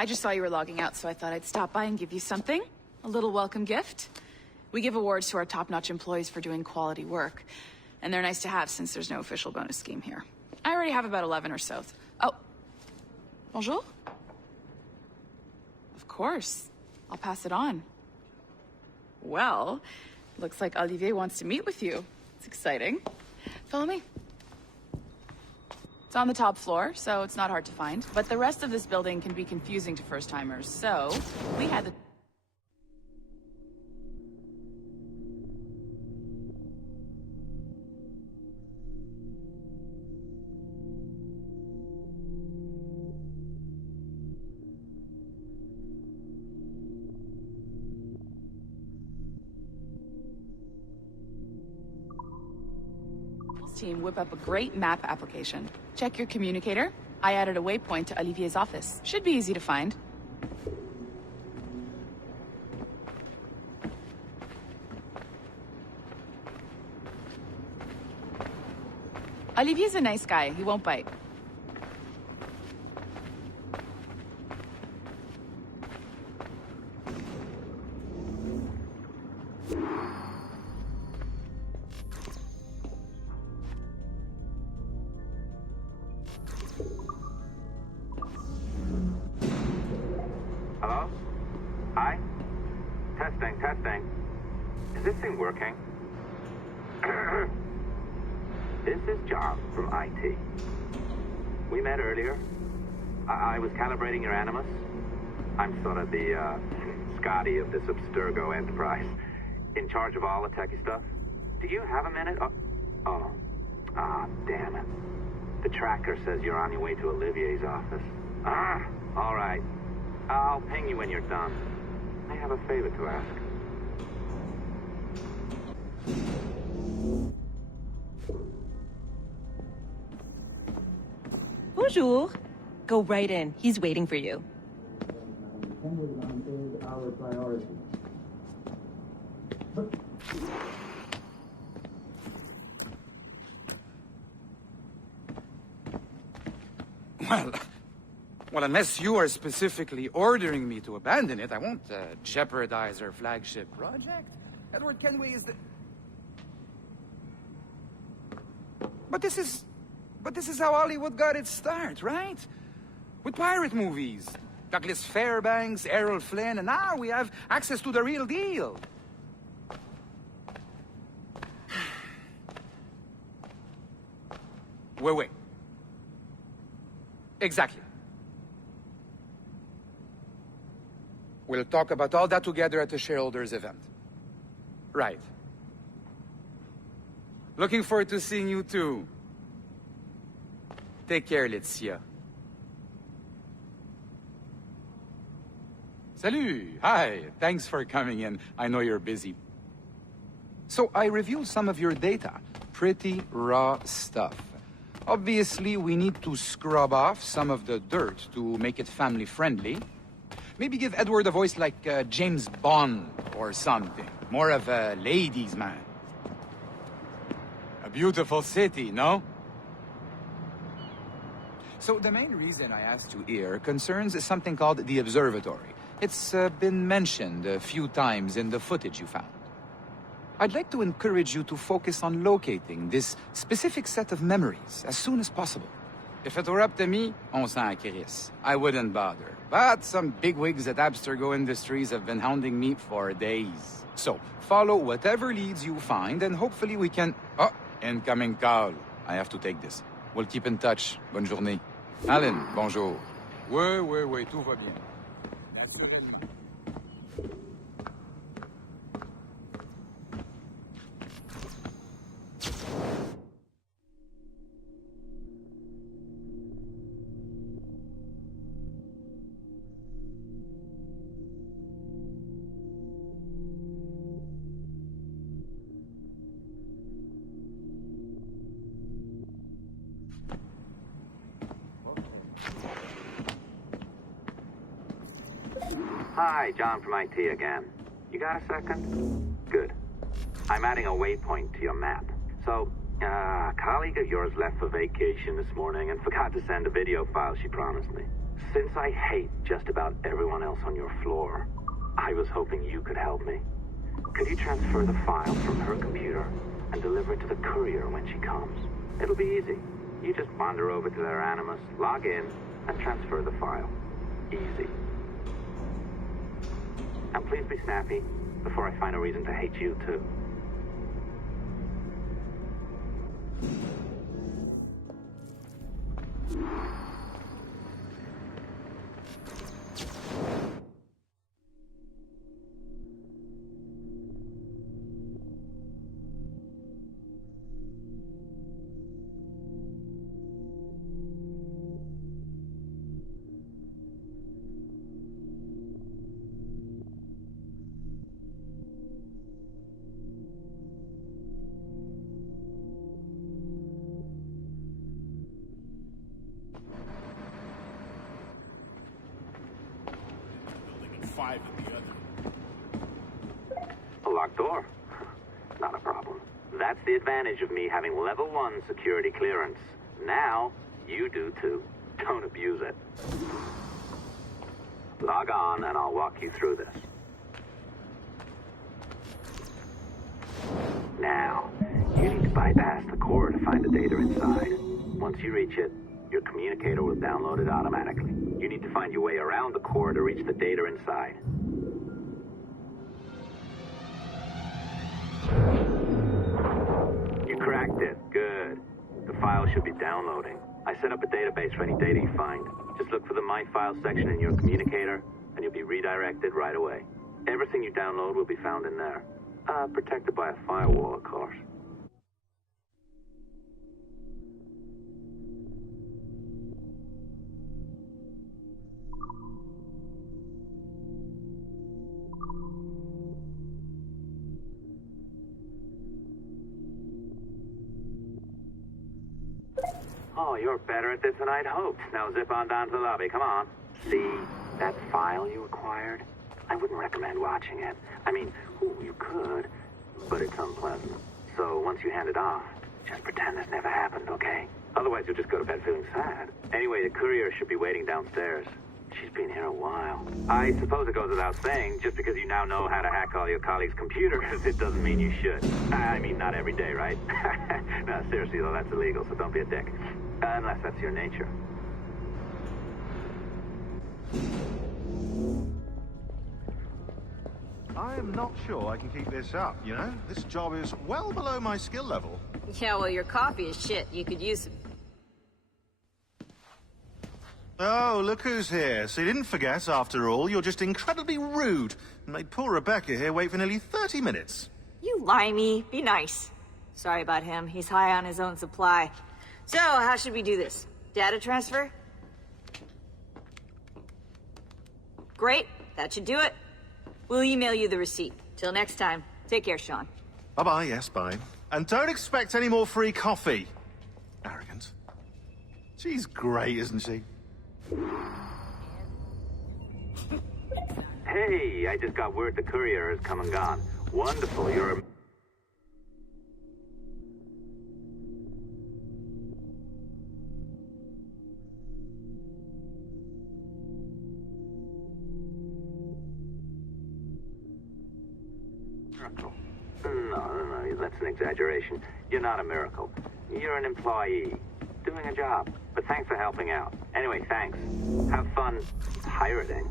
I just saw you were logging out, so I thought I'd stop by and give you something. A little welcome gift. We give awards to our top-notch employees for doing quality work. And they're nice to have since there's no official bonus scheme here. I already have about 11 or so. Oh. Bonjour? Of course. I'll pass it on. Well, looks like Olivier wants to meet with you. It's exciting. Follow me. It's on the top floor, so it's not hard to find. But the rest of this building can be confusing to first-timers, so we had the... team whip up a great map application. Check your communicator. I added a waypoint to Olivier's office. Should be easy to find. Olivier's a nice guy. He won't bite. Hello? Hi? Testing. Is this thing working? This is John from IT. We met earlier. I was calibrating your Animus. I'm sort of the, Scotty of this Abstergo enterprise. In charge of all the techie stuff. Do you have a minute? Oh. Ah, damn it. The tracker says you're on your way to Olivier's office. All right. I'll ping you when you're done. I have a favor to ask. Bonjour. Go right in. He's waiting for you. Our priority. Well, unless you are specifically ordering me to abandon it, I won't jeopardize our flagship project. Edward Kenway is the... But this is how Hollywood got its start, right? With pirate movies. Douglas Fairbanks, Errol Flynn, and now we have access to the real deal. Wait. Exactly. We'll talk about all that together at the shareholders event. Right. Looking forward to seeing you too. Take care, Laetitia. Salut! Hi, thanks for coming in. I know you're busy. So I reviewed some of your data. Pretty raw stuff. Obviously, we need to scrub off some of the dirt to make it family-friendly. Maybe give Edward a voice like James Bond or something. More of a ladies' man. A beautiful city, no? So the main reason I asked you here concerns something called the Observatory. It's been mentioned a few times in the footage you found. I'd like to encourage you to focus on locating this specific set of memories as soon as possible. If it were up to me, on s'en crisse. I wouldn't bother. But some bigwigs at Abstergo Industries have been hounding me for days. So, follow whatever leads you find, and hopefully we can... Oh, incoming call. I have to take this. We'll keep in touch. Bonne journée. Alan, bonjour. Oui, tout va bien. Naturellement. Hi, John from IT again. You got a second? Good. I'm adding a waypoint to your map. So, a colleague of yours left for vacation this morning and forgot to send a video file she promised me. Since I hate just about everyone else on your floor, I was hoping you could help me. Could you transfer the file from her computer and deliver it to the courier when she comes? It'll be easy. You just wander over to their Animus, log in, and transfer the file. Easy. And please be snappy before I find a reason to hate you, too. A locked door? Not a problem. That's the advantage of me having level 1 security clearance. Now, you do too. Don't abuse it. Log on and I'll walk you through this. Now, you need to bypass the core to find the data inside. Once you reach it, your communicator will download it automatically. You need to find your way around the core to reach the data inside. You cracked it. Good. The file should be downloading. I set up a database for any data you find. Just look for the My Files section in your communicator, and you'll be redirected right away. Everything you download will be found in there. Protected by a firewall, of course. Oh, you're better at this than I'd hoped. Now zip on down to the lobby. Come on. See that file you acquired? I wouldn't recommend watching it. I mean, you could, but it's unpleasant. So once you hand it off, just pretend this never happened, okay? Otherwise, you'll just go to bed feeling sad. Anyway, the courier should be waiting downstairs. She's been here a while. I suppose it goes without saying, just because you now know how to hack all your colleagues' computers, it doesn't mean you should. I mean, not every day, right? No, seriously, though, that's illegal, so don't be a dick. Unless that's your nature. I am not sure I can keep this up, you know? This job is well below my skill level. Yeah, well, your coffee is shit. You could use some. Oh, look who's here. So you didn't forget, after all, you're just incredibly rude and made poor Rebecca here wait for nearly 30 minutes. You limey. Be nice. Sorry about him. He's high on his own supply. So, how should we do this? Data transfer? Great. That should do it. We'll email you the receipt. Till next time. Take care, Sean. Bye-bye, yes, bye. And don't expect any more free coffee. Arrogant. She's great, isn't she? Hey, I just got word the courier has come and gone. Wonderful, you're a... miracle. No, that's an exaggeration. You're not a miracle. You're an employee, doing a job. But thanks for helping out. Anyway, thanks. Have fun pirating.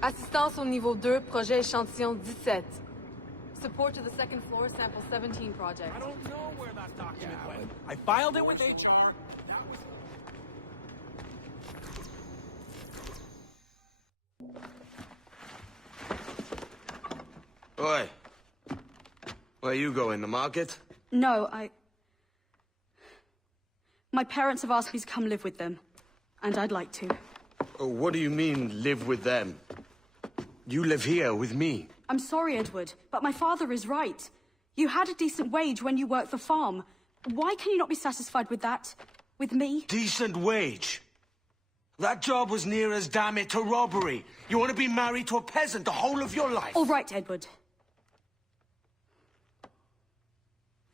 Assistance au niveau 2, projet échantillon 17. Support to the second floor, sample 17 project. I don't know where that document went. I filed it with HR. That was... Oi. Where you going, the market? No, my parents have asked me to come live with them, and I'd like to. Oh, what do you mean, live with them? You live here with me. I'm sorry, Edward, but my father is right. You had a decent wage when you worked the farm. Why can you not be satisfied with that? With me? Decent wage? That job was near as, damn it, to robbery. You want to be married to a peasant the whole of your life? All right, Edward.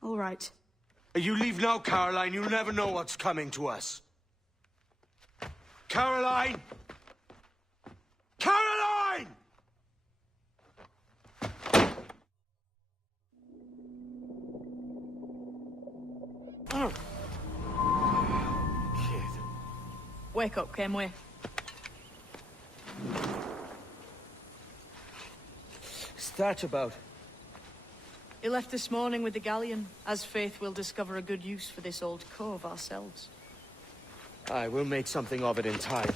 All right. You leave now, Caroline. You'll never know what's coming to us. Caroline! Caroline! Kid. Wake up, Kenway. What's that about? He left this morning with the galleon. As faith, we'll discover a good use for this old cove ourselves. Aye, we'll make something of it in time.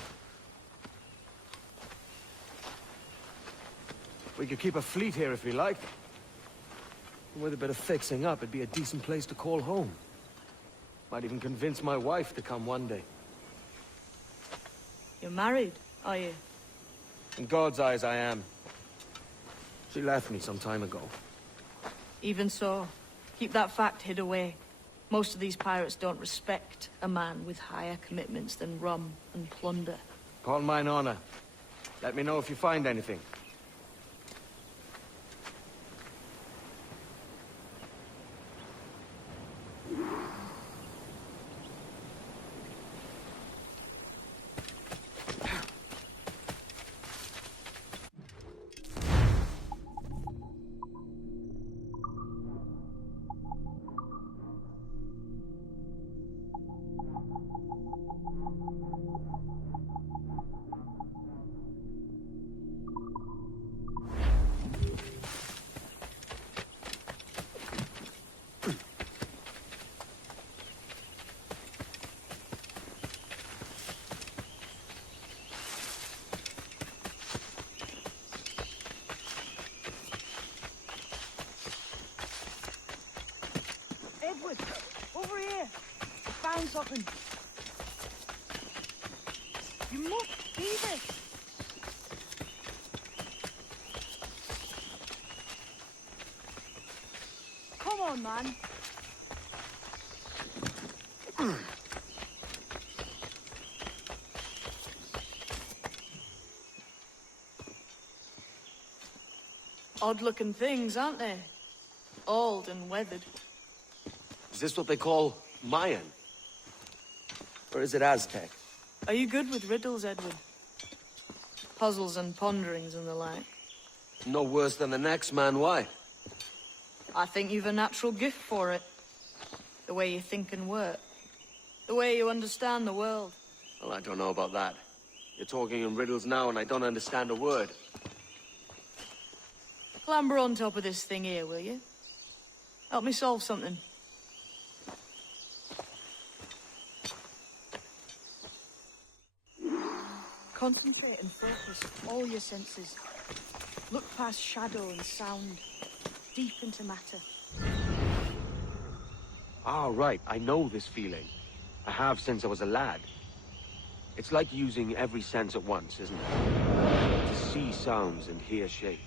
We could keep a fleet here if we liked. And with a bit of fixing up, it'd be a decent place to call home. Might even convince my wife to come one day. You're married, are you? In God's eyes, I am. She left me some time ago. Even so, keep that fact hid away. Most of these pirates don't respect a man with higher commitments than rum and plunder. Call mine honor. Let me know if you find anything. Edward, over here. I found something. You must see this. Come on, man. Odd-looking things, aren't they? Old and weathered. Is this what they call Mayan? Or is it Aztec? Are you good with riddles, Edward? Puzzles and ponderings and the like? No worse than the next man, why? I think you've a natural gift for it. The way you think and work. The way you understand the world. Well, I don't know about that. You're talking in riddles now and I don't understand a word. Clamber on top of this thing here, will you? Help me solve something. Concentrate and focus all your senses. Look past shadow and sound, deep into matter. Ah, right. I know this feeling. I have since I was a lad. It's like using every sense at once, isn't it? To see sounds and hear shapes.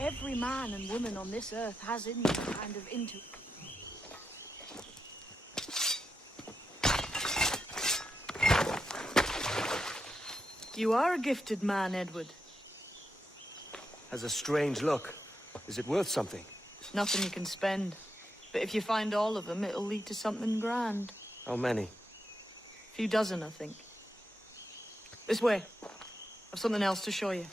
Every man and woman on this earth has in them kind of You are a gifted man, Edward. Has a strange look. Is it worth something? Nothing you can spend. But if you find all of them, it'll lead to something grand. How many? A few dozen, I think. This way. I've something else to show you.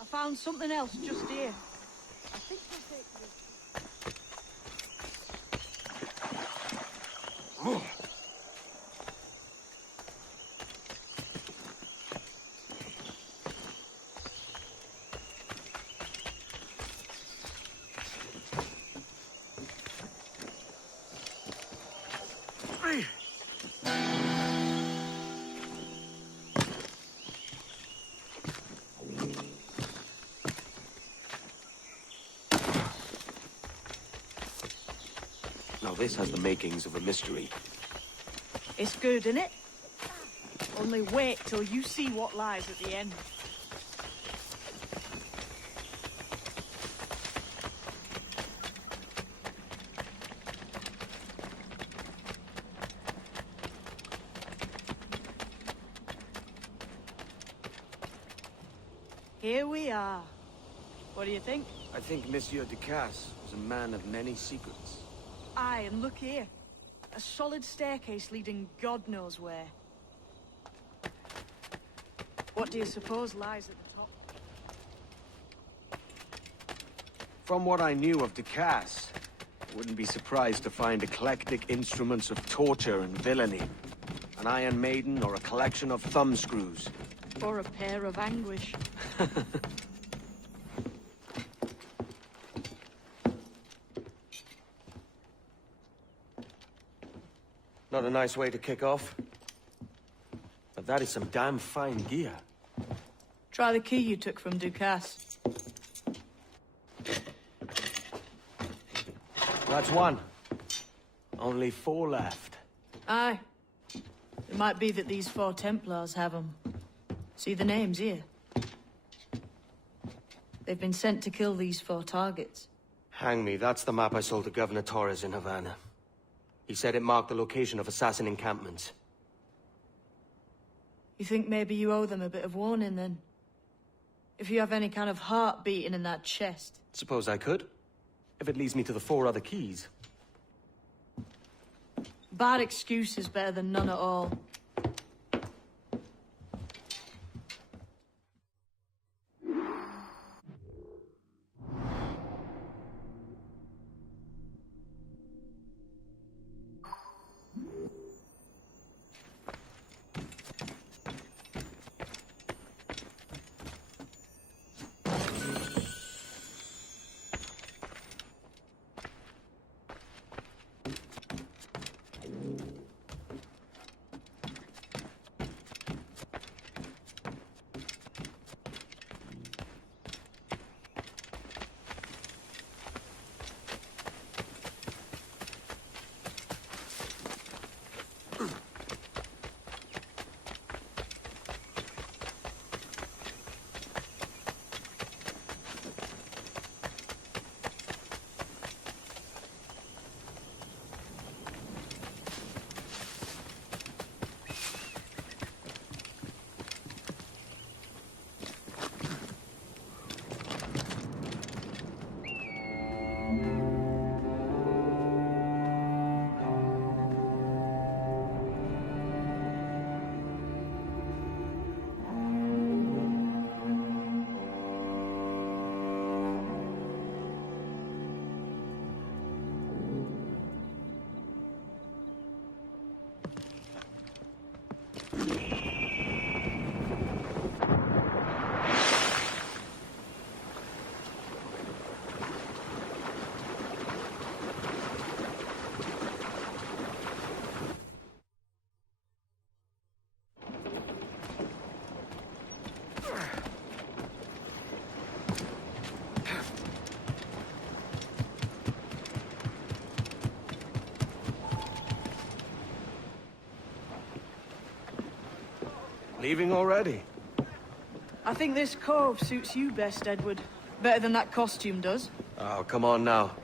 I found something else just here. I think we'll take this. Now this has the makings of a mystery. It's good, innit? Only wait till you see what lies at the end. Here we are. What do you think? I think Monsieur Ducasse was a man of many secrets. Aye, and look here. A solid staircase leading God knows where. What do you suppose lies at the top? From what I knew of Ducasse, I wouldn't be surprised to find eclectic instruments of torture and villainy. An Iron Maiden or a collection of thumbscrews. Or a pair of anguish. Not a nice way to kick off. But that is some damn fine gear. Try the key you took from Ducasse. That's one. Only 4 left. Aye. It might be that these 4 Templars have them. See the names here? They've been sent to kill these 4 targets. Hang me, that's the map I sold to Governor Torres in Havana. He said it marked the location of assassin encampments. You think maybe you owe them a bit of warning, then? If you have any kind of heart beating in that chest. Suppose I could. If it leads me to the 4 other keys. Bad excuse is better than none at all. Leaving already? I think this cove suits you best, Edward. Better than that costume does. Oh, come on now.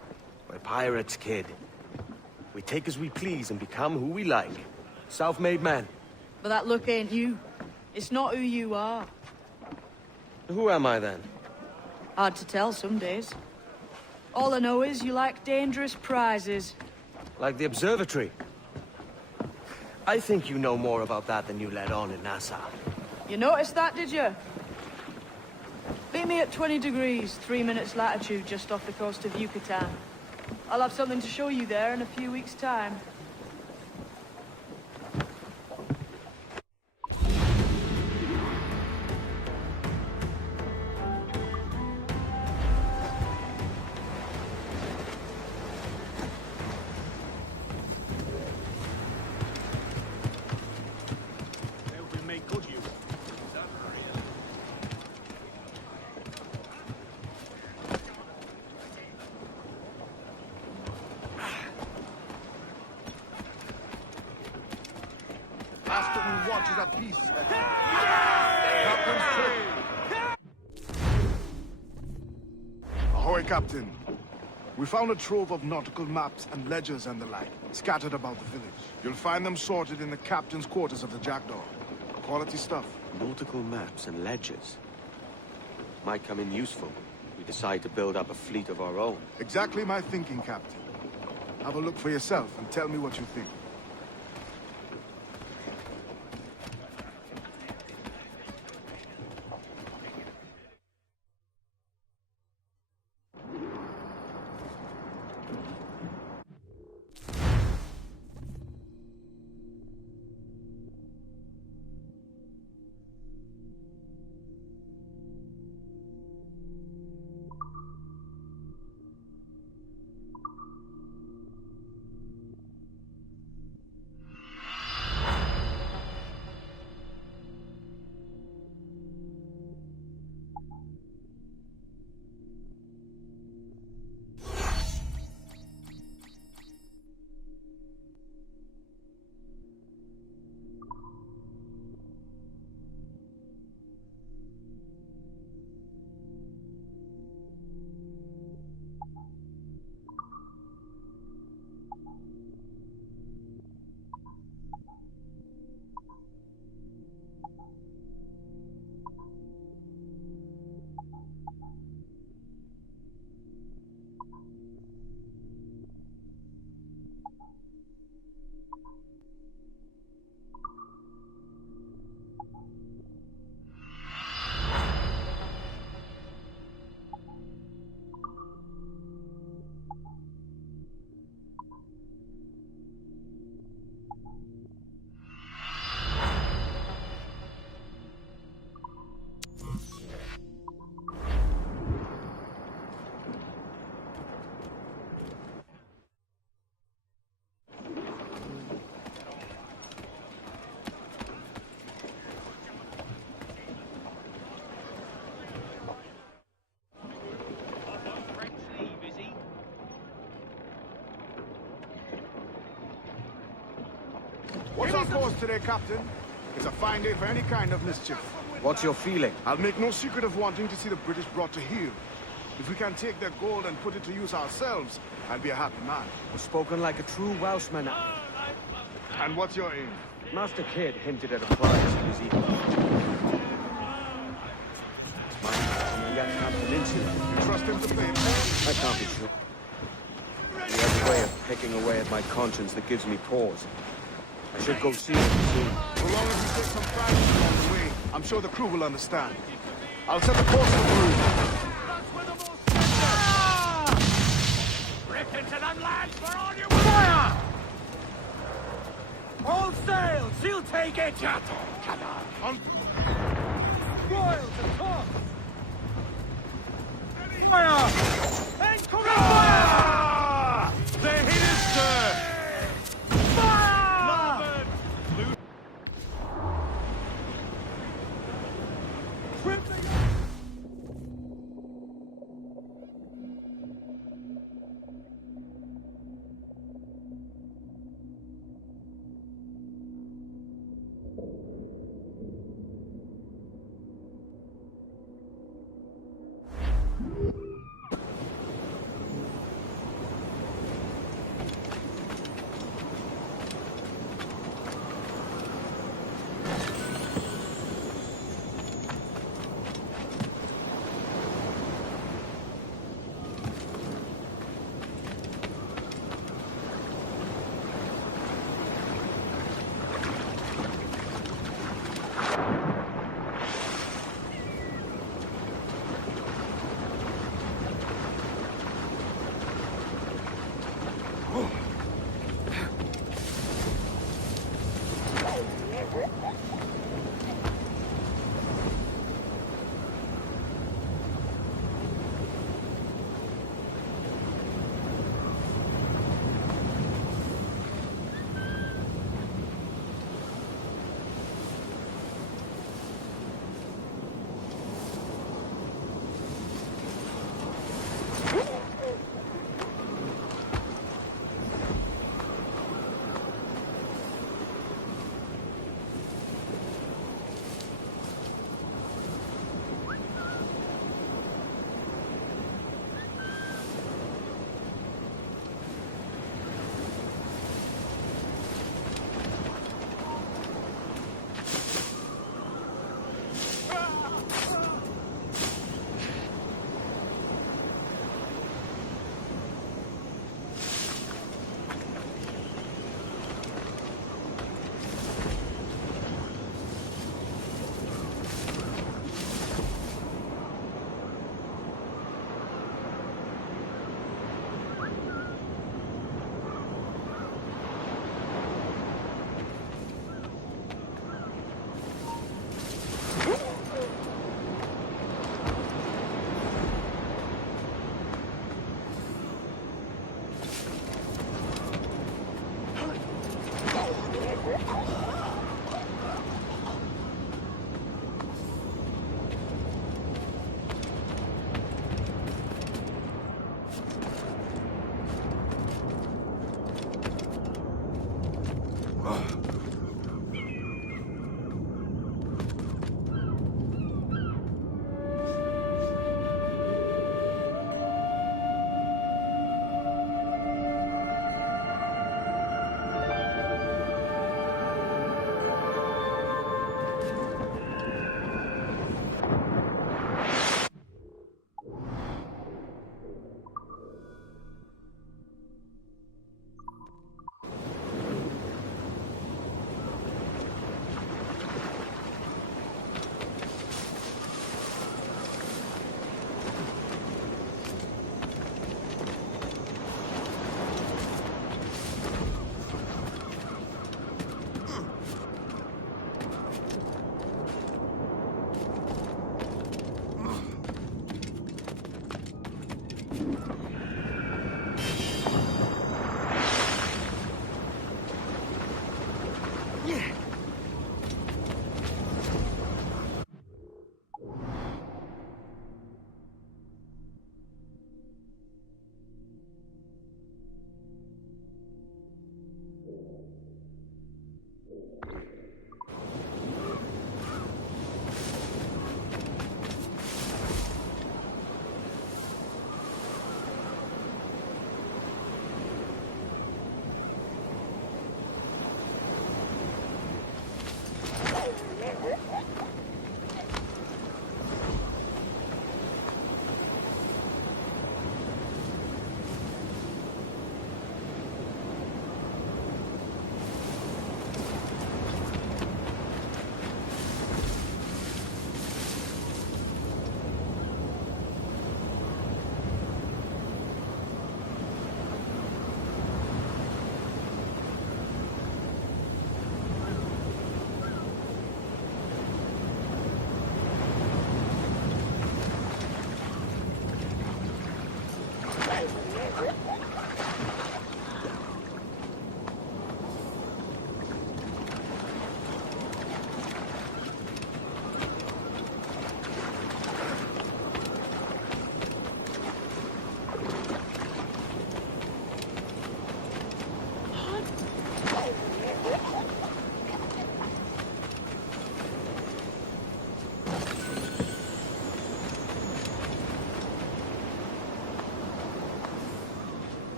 We're pirates, kid. We take as we please and become who we like. Self-made men. But that look ain't you. It's not who you are. Who am I then? Hard to tell some days. All I know is you like dangerous prizes. Like the observatory. I think you know more about that than you let on in Nassau. You noticed that, did you? Meet me at 20 degrees, 3 minutes latitude, just off the coast of Yucatan. I'll have something to show you there in a few weeks' time. much as a piece. Captain's trade. Ahoy, Captain. We found a trove of nautical maps and ledgers and the like, scattered about the village. You'll find them sorted in the captain's quarters of the Jackdaw. Quality stuff. Nautical maps and ledgers. Might come in useful. We decide to build up a fleet of our own. Exactly my thinking, Captain. Have a look for yourself and tell me what you think. What's our course today, Captain? It's a fine day for any kind of mischief. What's your feeling? I'll make no secret of wanting to see the British brought to heel. If we can take their gold and put it to use ourselves, I'll be a happy man. Spoken like a true Welshman. And what's your aim? Master Kidd hinted at a prize he was eager. Might get Captain into. You trust him to play it? I can't be sure. He has a way of pecking away at my conscience that gives me pause. I should go see him soon. So long as we take some pride along the way, I'm sure the crew will understand. I'll set the course for Peru. Rip into them, lads! We're on your way! Fire! All sails! He'll take it! On... Royals and top! Fire! And fire! They hit us, sir!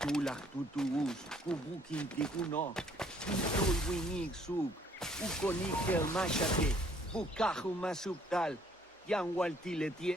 Tulak tutuus, kubukin tikuno, pintul winig sug, ukonikel machate, bukahu masuptal, yang waltiletie.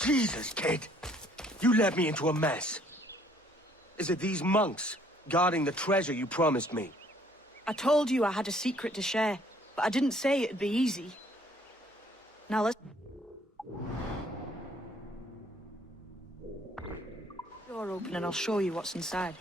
Jesus, kid! You led me into a mess. Is it these monks? Guarding the treasure you promised me. I told you I had a secret to share, but I didn't say it'd be easy. Now let's... Door open and I'll show you what's inside.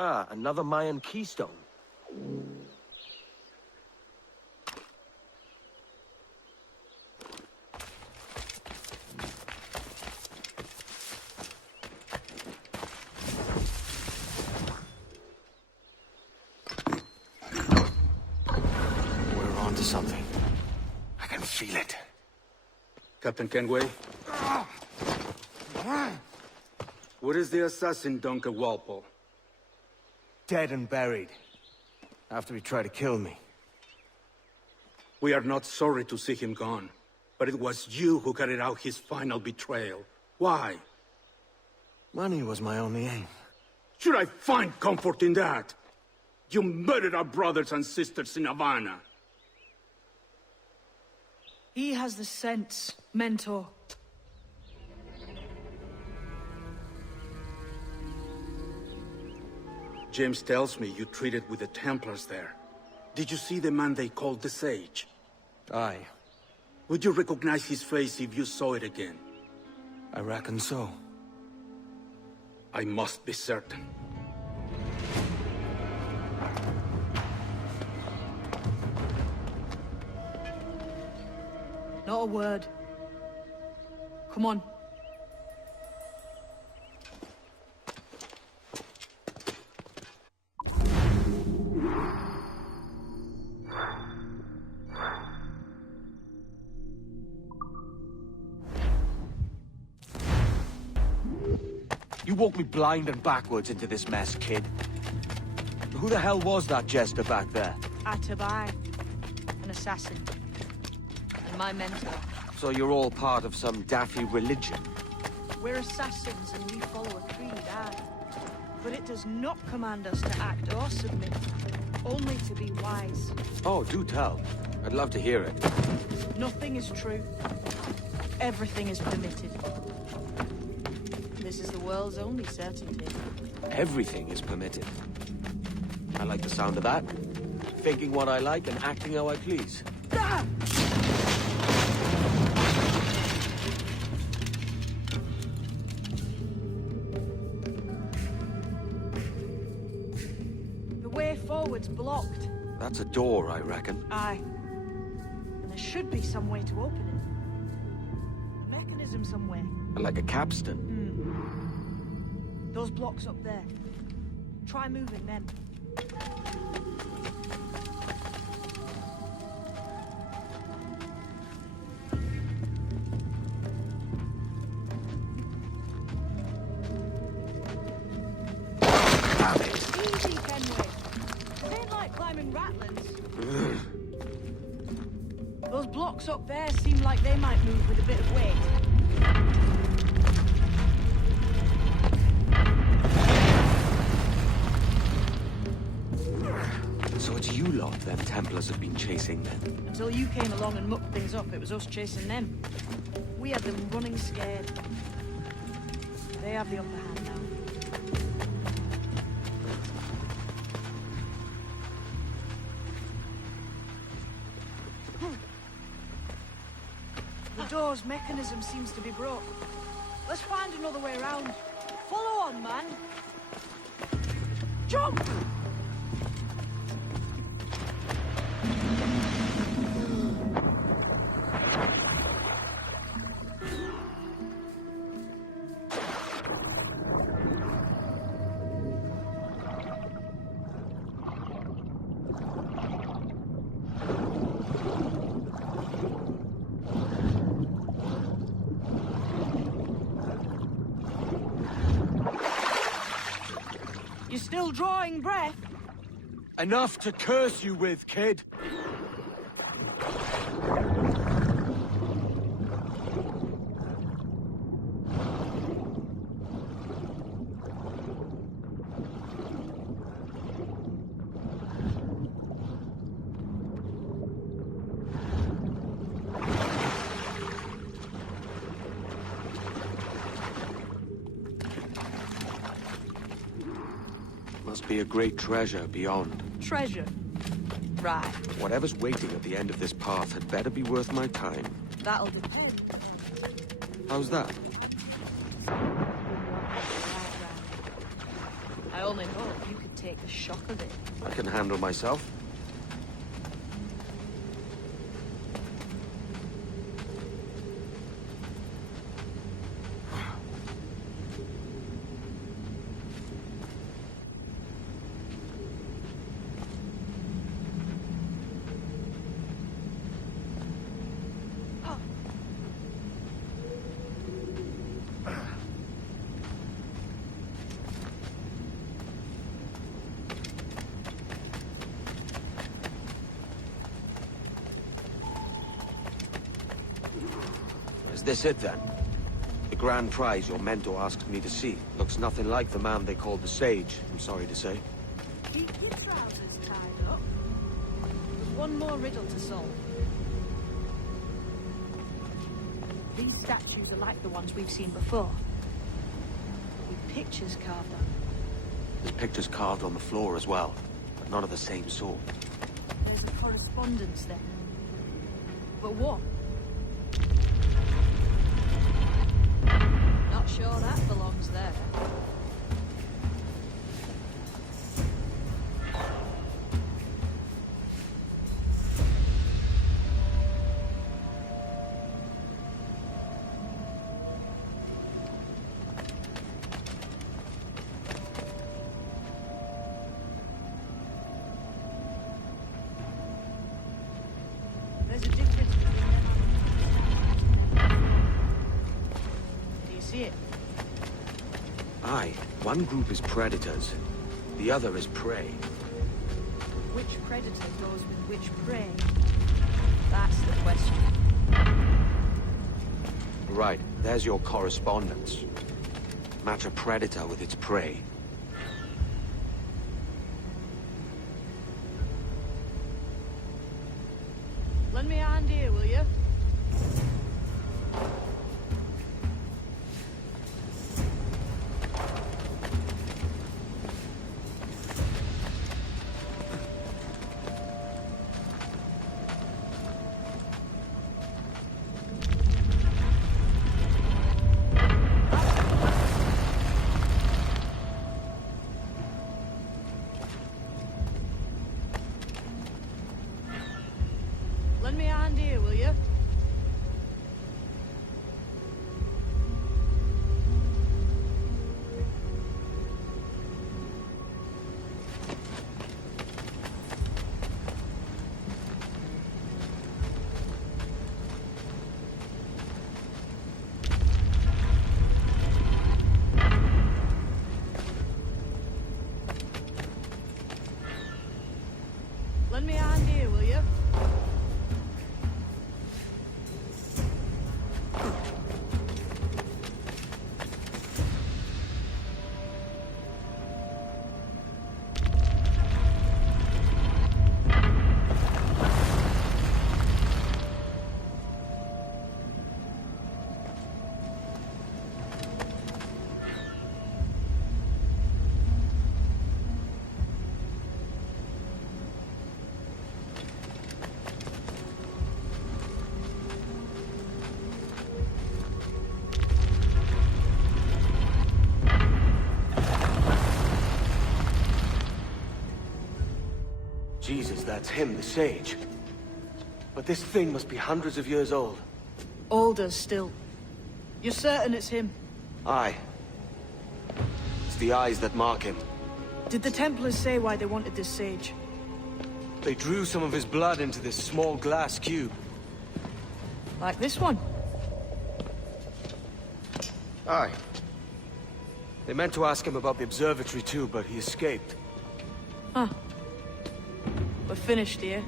Ah, another Mayan keystone. We're on to something. I can feel it. Captain Kenway? Where is the assassin, Duncan Walpole? Dead and buried. After he tried to kill me. We are not sorry to see him gone, but it was you who carried out his final betrayal. Why? Money was my only aim. Should I find comfort in that? You murdered our brothers and sisters in Havana. He has the sense, Mentor. James tells me you traded with the Templars there. Did you see the man they called the Sage? Aye. Would you recognize his face if you saw it again? I reckon so. I must be certain. Not a word. Come on. You walked me blind and backwards into this mess, kid. Who the hell was that jester back there? Atabai, an assassin. And my mentor. So you're all part of some daffy religion? We're assassins and we follow a creed, aye. But it does not command us to act or submit, only to be wise. Oh, do tell. I'd love to hear it. Nothing is true. Everything is permitted. This is the world's only certainty. Everything is permitted. I like the sound of that. Thinking what I like and acting how I please. Ah! The way forward's blocked. That's a door, I reckon. Aye. And there should be some way to open it. A mechanism somewhere. Like a capstan. Those blocks up there. Try moving them. Easy, Kenway. It ain't like climbing ratlins. Those blocks up there seem like they might move with a bit of weight. So it's you lot, them Templars have been chasing then. Until you came along and mucked things up, it was us chasing them. We had them running scared. They have the upper hand now. The door's mechanism seems to be broke. Let's find another way around. Follow on, man. Jump! You're still drawing breath? Enough to curse you with, kid! Must be a great treasure beyond. Treasure. Right. Whatever's waiting at the end of this path had better be worth my time. That'll depend. How's that? I only hope you could take the shock of it. I can handle myself. Is this it, then? The grand prize your mentor asked me to see. Looks nothing like the man they called the Sage, I'm sorry to say. Keep your trousers tied up. There's one more riddle to solve. These statues are like the ones we've seen before. With pictures carved on them. There's pictures carved on the floor as well, but none of the same sort. There's a correspondence there. But what? Not sure that belongs there. There's a difference between them. Do you see it? Aye, one group is predators, the other is prey. Which predator goes with which prey? That's the question. Right, there's your correspondence. Match a predator with its prey. Lend me a hand here, will you? Lend me a hand here, will you? Lend me a hand here, will you? Jesus, that's him, the sage. But this thing must be hundreds of years old. Older still. You're certain it's him? Aye. It's the eyes that mark him. Did the Templars say why they wanted this sage? They drew some of his blood into this small glass cube. Like this one? Aye. They meant to ask him about the observatory too, but he escaped. Huh. We're finished here.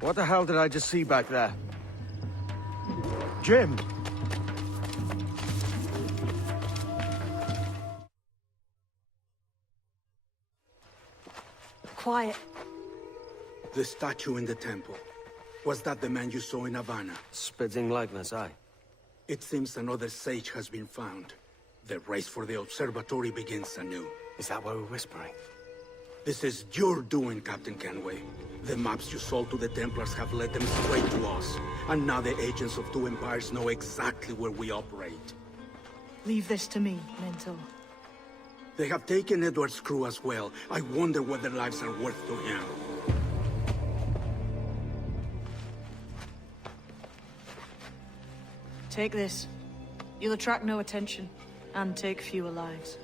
What the hell did I just see back there? Jim! Quiet. The statue in the temple. Was that the man you saw in Havana? Spitting likeness, aye. It seems another sage has been found. The race for the observatory begins anew. Is that why we're whispering? This is your doing, Captain Kenway. The maps you sold to the Templars have led them straight to us. And now the agents of two empires know exactly where we operate. Leave this to me, Mentor. They have taken Edward's crew as well. I wonder what their lives are worth to him. Take this. You'll attract no attention, and take fewer lives.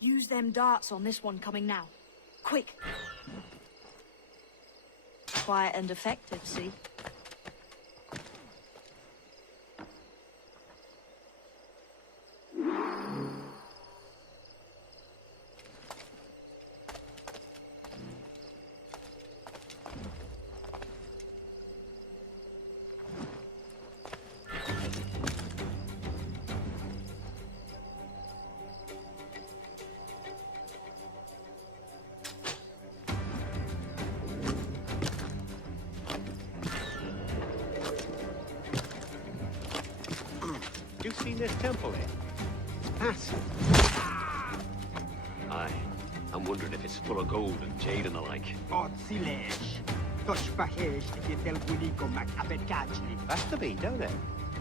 Use them darts on this one coming now. Quick! Quiet and effective, see? You've seen this temple, eh? Massive. Aye. I'm wondering if it's full of gold and jade and the like. Oh, silêncio. Tosh pahesh if Gulico Mac Abetcachli. Has to be, don't it?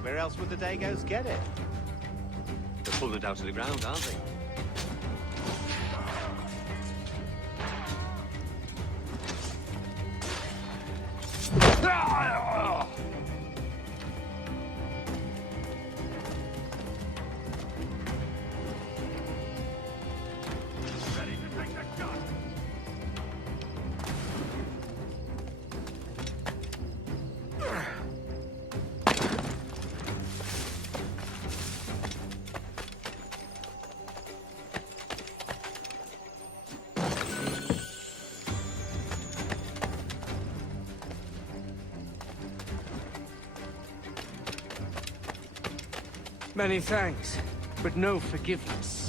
Where else would the Dagos get it? They're pulling it out of the ground, aren't they? Many thanks, but no forgiveness.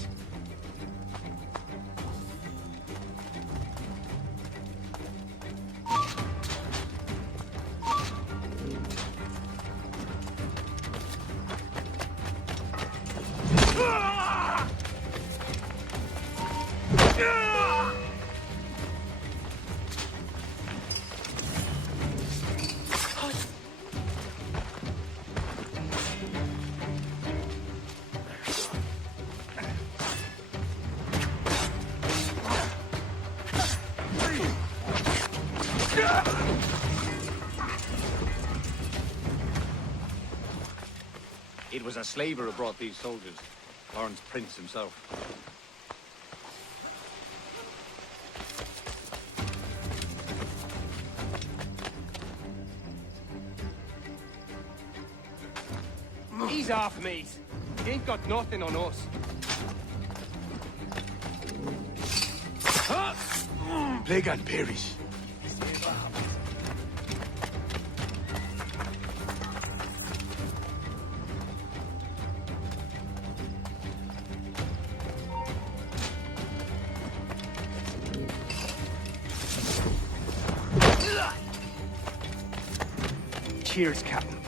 It was a slaver who brought these soldiers. Lawrence Prince himself. He's off, mate. He ain't got nothing on us. Plague and perish. Cheers, Captain.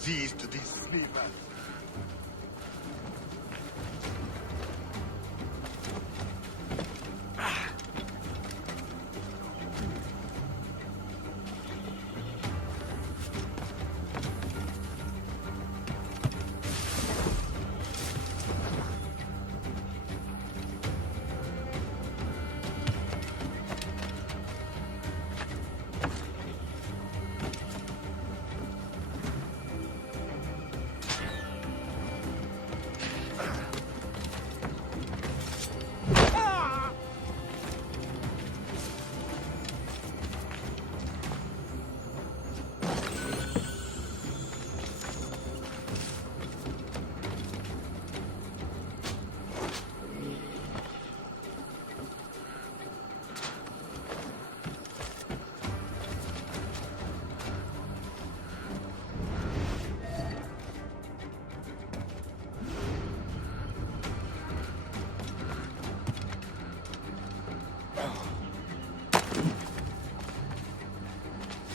disease to these sleepers.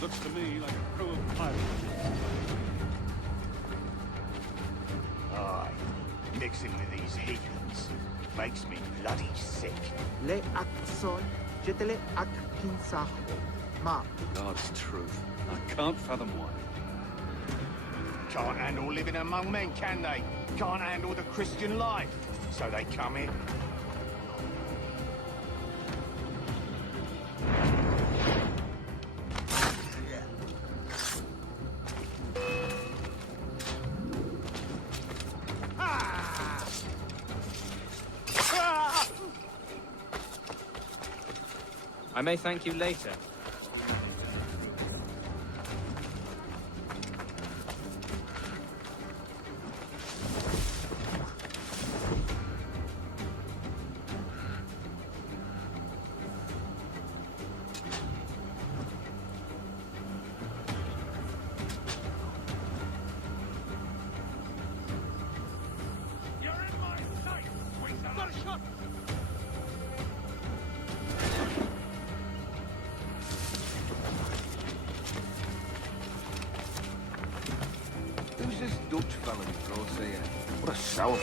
Looks to me like a crew of pirates. Aye. Mixing with these heathens makes me bloody sick. Le Akson, Jetele Ak Pinsaho. Ma. God's truth. I can't fathom why. Can't handle living among men, can they? Can't handle the Christian life. So they come in. I may thank you later. Who's this Dutch fella who throws here? What a sour.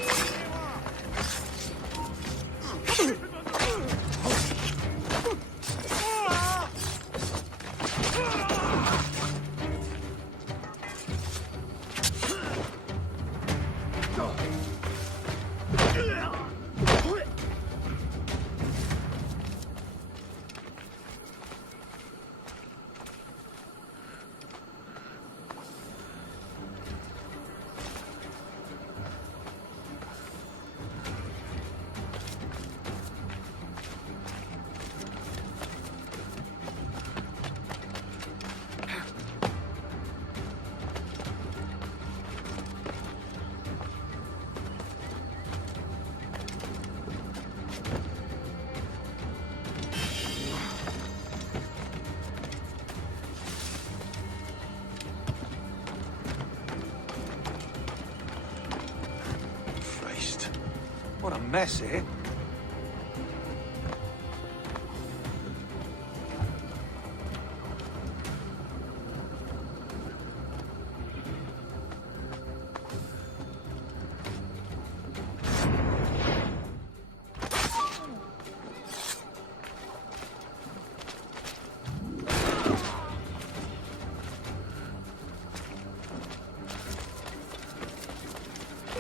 What a mess here.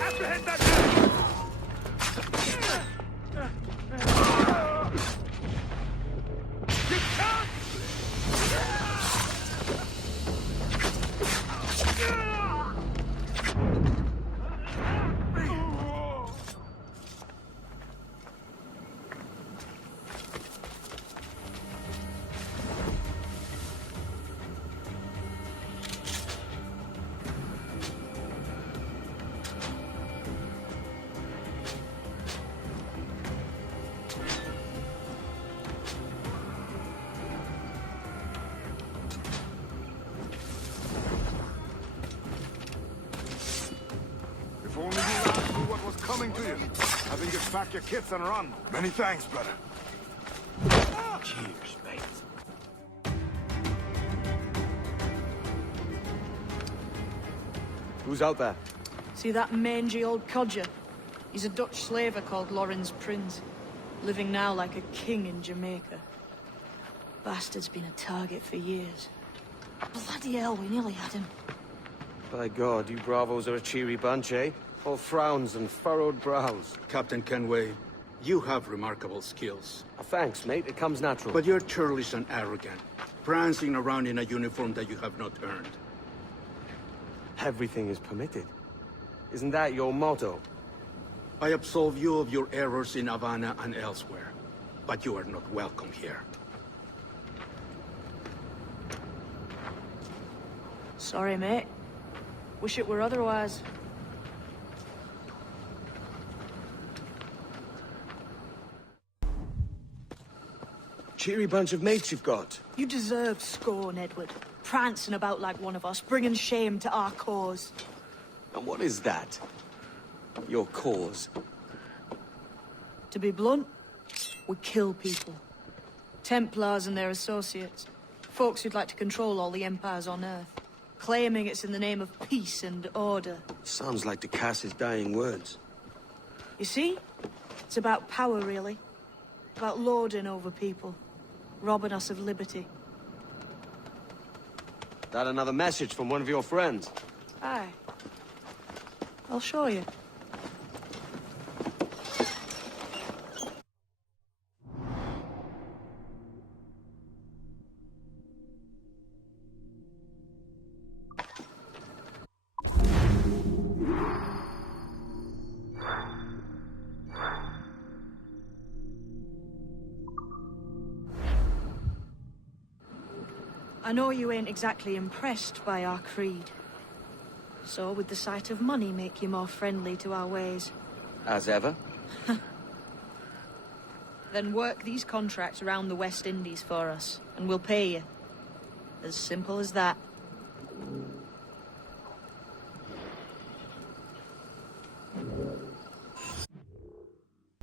Apprehend that! If only you lads knew what was coming to you. I think it's pack your kits and run. Many thanks, brother. Cheers, mate. Who's out there? See that mangy old codger? He's a Dutch slaver called Lawrence Prince, living now like a king in Jamaica. Bastard's been a target for years. Bloody hell, we nearly had him. By God, you bravos are a cheery bunch, eh? All frowns and furrowed brows. Captain Kenway, you have remarkable skills. Thanks, mate. It comes natural. But you're churlish and arrogant, prancing around in a uniform that you have not earned. Everything is permitted. Isn't that your motto? I absolve you of your errors in Havana and elsewhere, but you are not welcome here. Sorry, mate. Wish it were otherwise. Cheery bunch of mates you've got. You deserve scorn, Edward. Prancing about like one of us, bringing shame to our cause. And what is that? Your cause? To be blunt, we kill people. Templars and their associates. Folks who'd like to control all the empires on Earth. Claiming it's in the name of peace and order. Sounds like Ducass's dying words. You see? It's about power, really. About lording over people. Robbing us of liberty. That another message from one of your friends? Aye. I'll show you. I know you ain't exactly impressed by our creed. So would the sight of money make you more friendly to our ways? As ever. Then work these contracts around the West Indies for us, and we'll pay you. As simple as that.